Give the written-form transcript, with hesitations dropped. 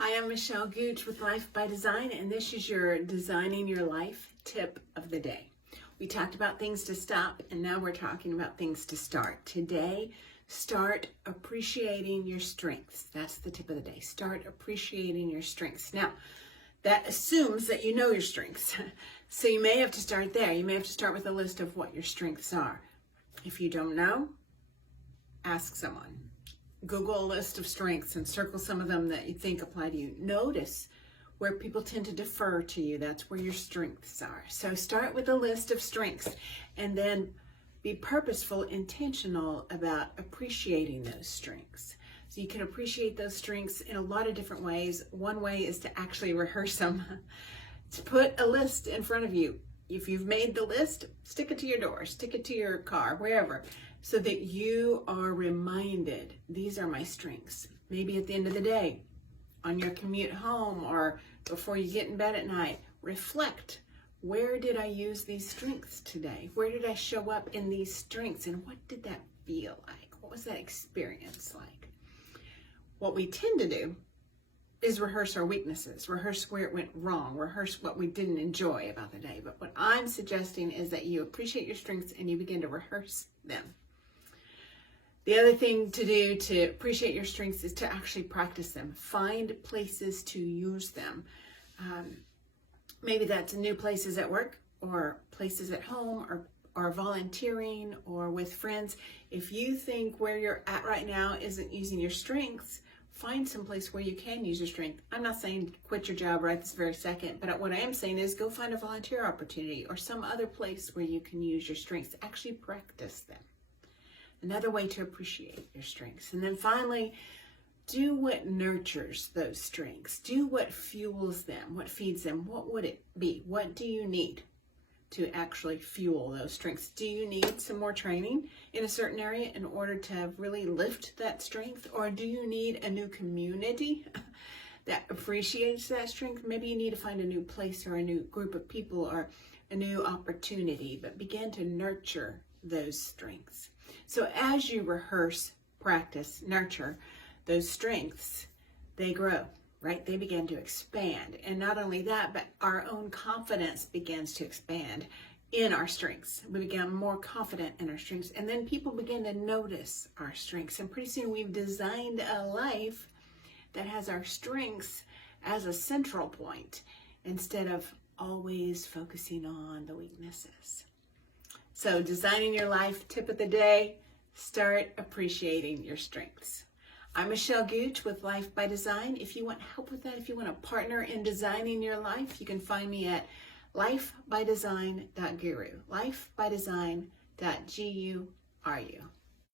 Hi, I'm Michele Gooch with Life by Design, and this is your Designing Your Life tip of the day. We talked about things to stop, and now we're talking about things to start. Today, start appreciating your strengths. That's the tip of the day. Start appreciating your strengths. Now, that assumes that you know your strengths. So you may have to start there. You may have to start with a list of what your strengths are. If you don't know, ask someone. Google a list of strengths and circle some of them that you think apply to you. Notice where people tend to defer to you. That's where your strengths are. So start with a list of strengths and then be purposeful, intentional about appreciating those strengths. So you can appreciate those strengths in a lot of different ways. One way is to actually rehearse them. To put a list in front of you. If you've made the list, stick it to your door, stick it to your car, wherever, so that you are reminded, these are my strengths. Maybe at the end of the day, on your commute home, or before you get in bed at night, reflect, where did I use these strengths today? Where did I show up in these strengths? And what did that feel like? What was that experience like? What we tend to do is rehearse our weaknesses, rehearse where it went wrong, rehearse what we didn't enjoy about the day. But what I'm suggesting is that you appreciate your strengths and you begin to rehearse them. The other thing to do to appreciate your strengths is to actually practice them. Find places to use them. Maybe that's new places at work, or places at home, or volunteering, or with friends. If you think where you're at right now isn't using your strengths, find some place where you can use your strength. I'm not saying quit your job right this very second, but what I am saying is go find a volunteer opportunity or some other place where you can use your strengths. Actually practice them. Another way to appreciate your strengths. And then finally, do what nurtures those strengths. Do what fuels them, what feeds them. What would it be? What do you need to actually fuel those strengths? Do you need some more training in a certain area in order to really lift that strength? Or do you need a new community that appreciates that strength? Maybe you need to find a new place or a new group of people or a new opportunity, but begin to nurture those strengths. So as you rehearse, practice, nurture those strengths, they grow, right? They begin to expand. And not only that, but our own confidence begins to expand in our strengths. We become more confident in our strengths. And then people begin to notice our strengths. And pretty soon we've designed a life that has our strengths as a central point instead of always focusing on the weaknesses. So designing your life tip of the day, start appreciating your strengths. I'm Michele Gooch with Life by Design. If you want help with that, if you want to partner in designing your life, you can find me at lifebydesign.guru, lifebydesign.guru.